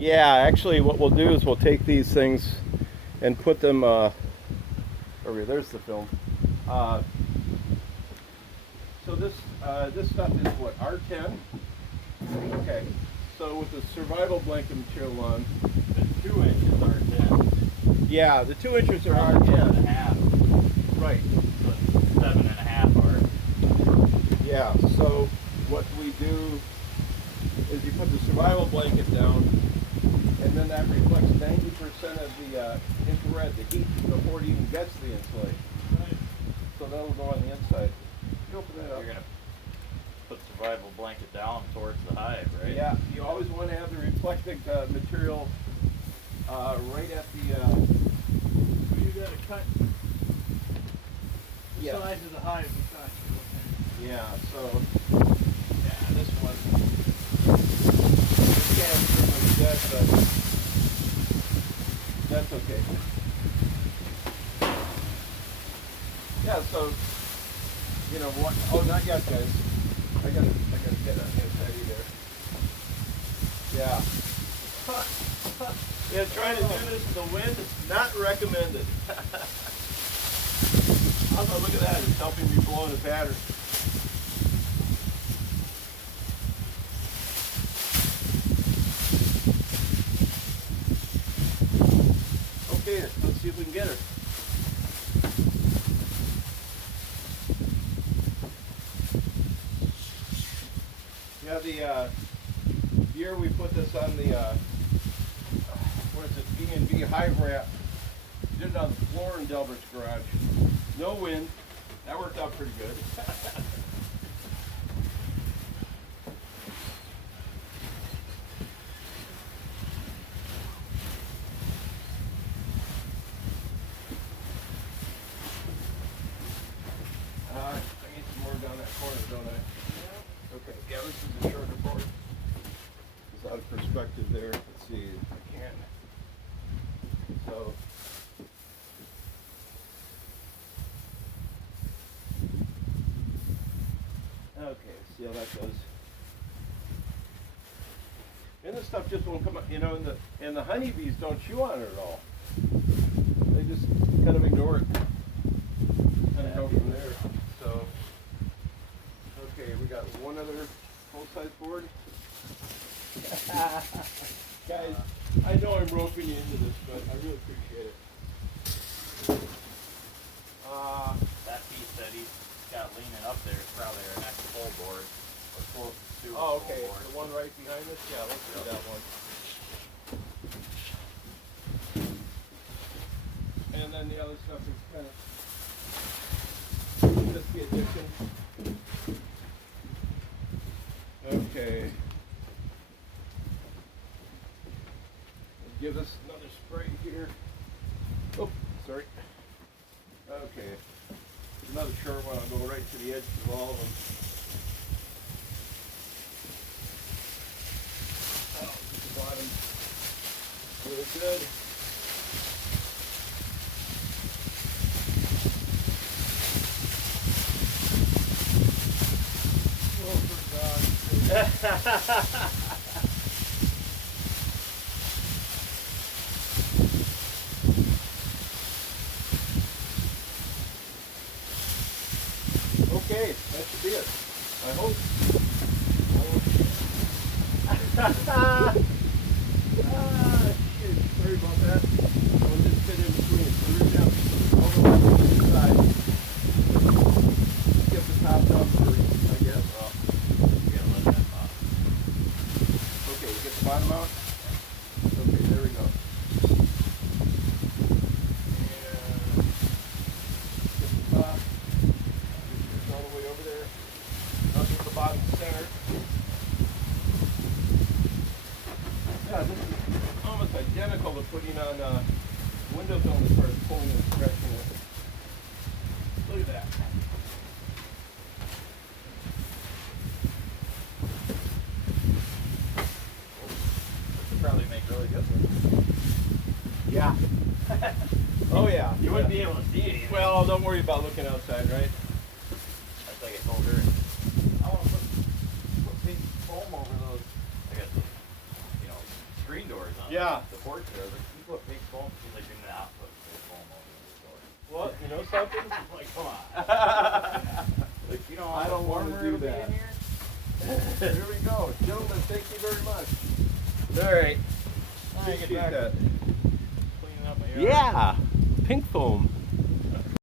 Yeah, actually what we'll do is we'll take these things and put them, over here, there's the film. Uh, so this stuff is what, R10? Okay, so with the survival blanket material on. The 2 inches are 10. Yeah, the 2 inches are And R10. a half. Right. So 7.5 are. Yeah, so what we do is you put the survival blanket down, and then that reflects 90% of the infrared, the heat, before it even gets to the insulation. Right. So that'll go on the inside. You open that up. You're gonna put survival blanket down towards the hive, right? Yeah, you always want to have the reflecting material right at the. So you gotta cut the Yeah. size of the hive across. Yeah. So. Yeah, this one. This can't pretty much dead, but that's okay. Yeah. So. You know what? Oh, not yet, guys. I gotta get on the inside either. Yeah. Yeah, trying to do this in the wind is not recommended. Also, look at that, it's helping me blow in a pattern. Okay, let's see if we can get her. Yeah, the year we put this on the what is it, B&B Hive wrap, did it on the floor in Delbert's garage. No wind. That worked out pretty good. I need some more down that corner, don't I? Okay, yeah, this is a shorter board. It's out of perspective there. Let's see if I can. So, okay, see how that goes. And this stuff just won't come up, you know, and the honeybees don't chew on it at all. They just kind of ignore it. Kind of go from there. So, okay, we got one other full-size board. Guys, I know I'm roping you into this, but I really appreciate it. That piece that he's got leaning up there is probably our next full board. Or closest to a Oh, full okay. board. The one right behind us? Yeah, let's do that one. And then the other stuff is kind of just the addition. Okay. Give this another spray here. Oh, sorry. Okay. Another short one. I'll go right to the edge of all of them. Oh, the bottom. Really good. Oh, for God's sake. Okay, that should be it. I hope. Shoot, sorry about that. I'll just fit in between. So we're down all the way to the side. Get the top down first, I guess. Well, you gotta let that pop. Okay, we get the bottom out. Okay, there we go. And get the top. It's all the way over there. I'll get the bottom center. Yeah, this is almost identical to putting on window film as far as pulling and stretching it. Look at that. This would probably make really good ones. Yeah. Oh yeah. You wouldn't be able to see anything. Well, don't worry about looking outside, right? That's like I told her. I want to put big foam over those. I got the, screen doors on Yeah. the porch there. I was like, you put pink foam? He's like, you're not putting pink foam over this door. Well, you know something? I'm like, come on. Like, you know, I don't wanna warmer do it'll be that. in here? Here we go. Gentlemen, thank you very much. All right. I get Appreciate back that. cleaning up my yard. Yeah. Pink foam.